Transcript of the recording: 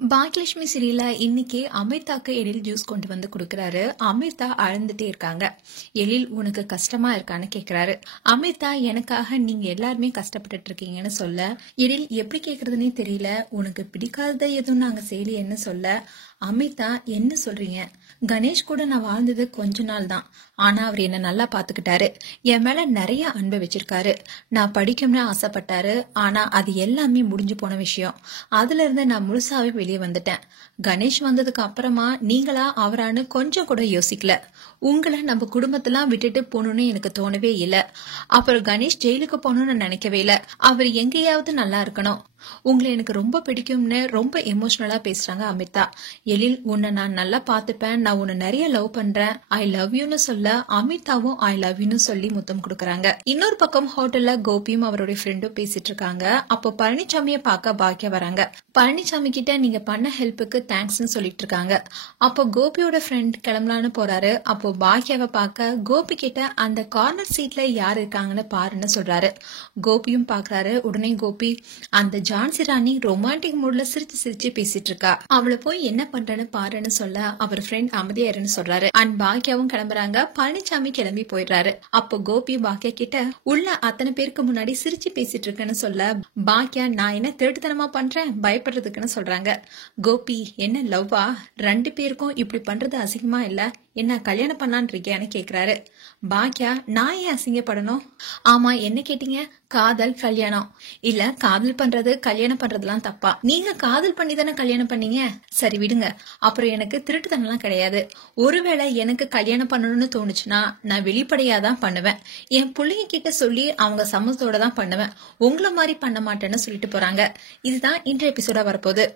பாக்யலட்சுமி சீரியல்ல இன்னைக்கு அமிர்தாக்கு எழில் ஜூஸ் கொண்டு வந்து கொடுக்கறாரு. அமிர்தா அழுந்துட்டே இருக்காங்க. எழில் உனக்கு கஷ்டமா இருக்கான்னு கேக்குறாரு. அமிர்தா எனக்காக நீங்க எல்லாருமே கஷ்டப்பட்டுட்டு இருக்கீங்கன்னு சொல்ல, எழில் எப்படி கேக்குறதுன்னே தெரியல. உனக்கு பிடிக்காததை எதுவும் நாங்க செய்யலையேன்னு சொல்ல, அமிர்தா என்ன சொல்றீங்க? கணேஷ் கூட நான் வாழ்ந்தது கொஞ்ச நாள் தான். ஆனா அவர் என்ன நல்லா பாத்துக்கிட்டாரு. என் மேல நிறைய அன்பு வச்சிருக்காரு. நான் படிக்கணும்னு ஆசைப்பட்டாரு. ஆனா அது எல்லாமே முடிஞ்சு போன விஷயம். அதுல இருந்து நான் முழுசாவே வெளியே வந்துட்டேன். கணேஷ் வந்ததுக்கு அப்புறமா நீங்களா அவரான்னு கொஞ்சம் கூட யோசிக்கல. உங்களை நம்ம குடும்பத்தெல்லாம் விட்டுட்டு போகணும்னு எனக்கு தோணவே இல்லை. அப்புறம் கணேஷ் ஜெயிலுக்கு போகணும்னு நினைக்கவே இல்லை. அவர் எங்கேயாவது நல்லா இருக்கணும். உங்களை எனக்கு ரொம்ப பிடிக்கும்னு ரொம்ப எமோஷனலா பேசுறாங்க அமிர்தா. எழில் உன்னை நான் நல்லா பாத்துப்பேன். நான் உன்னை நிறைய லவ் பண்றேன். ஐ லவ் யூன்னு சொல்ல அமிர்தாவும் ஐ லவ் யூன்னு சொல்லி முத்தம் கொடுக்கறாங்க. இன்னொரு பக்கம் ஹோட்டல்ல கோபியும் அவருடைய ஃப்ரெண்டும் பேசிட்டு இருக்காங்க. அப்போ பழனிசாமியை பார்க்க பாக்கியா வராங்க. பழனிசாமி கிட்ட நீங்க பண்ண ஹெல்ப்புக்கு தேங்க்ஸ்னு சொல்லிட்டு இருக்காங்க. அப்போ கோபியோட ஃப்ரெண்ட் கிளம்பலான்னு போறாரு. அப்போ பாக்கியாவை பார்க்க கோபி கிட்ட அந்த கார்னர் சீட்ல யார் இருக்காங்கன்னு பாருன்னு சொல்றாரு. கோபியும் பாக்குறாரு. உடனே கோபி அந்த ஜான்சி ராணி ரொமான்டிக் மூட்ல சிரிச்சு சிரிச்சு பேசிட்டு இருக்கா. அவளை போய் என்ன பண்றன்னு பாருன்னு சொல்ல அவர் ஃப்ரெண்ட் அமைதியாருன்னு சொல்றாரு. அண்ட் பாக்கியாவும் கிளம்புறாங்க. பழனிசாமி கிளம்பி போயிடுறாரு. அப்போ கோபி பாக்கியா கிட்ட உள்ள அத்தனை பேருக்கு முன்னாடி சிரிச்சு பேசிட்டு இருக்கேன்னு சொல்ல, பாக்கியா நான் என்ன திருட்டுத்தனமா பண்றேன் பயப்படுறதுக்குன்னு சொல்றாங்க. கோபி என்ன லவ்வா? ரெண்டு பேருக்கும் இப்படி பண்றது அசிங்கமா இல்ல? என்ன கல்யாணம் பண்ணலான் இருக்கியான்னு கேக்குறாரு. பாக்கியா நான் ஏன் அசிங்கப்படணும்? ஆமா என்ன கேட்டீங்க? காதல் கல்யாணம் இல்ல, காதல் பண்றது கல்யாணம் பண்றதுலாம் தப்பா? நீங்க காதல் பண்ணி தானே கல்யாணம் பண்ணீங்க. சரி விடுங்க. அப்புறம் எனக்கு திருட்டுத்தனம்லாம் கிடையாது. ஒருவேளை எனக்கு கல்யாணம் பண்ணணும்னு தோணுச்சுன்னா நான் வெளிப்படையாதான் பண்ணுவேன். என் பிள்ளைங்க கிட்ட சொல்லி அவங்க சம்மதத்தோட தான் பண்ணுவேன். உங்களை மாதிரி பண்ண மாட்டேன்னு சொல்லிட்டு போறாங்க. இதுதான் இன்றைய எபிசோடா வரப்போகுது.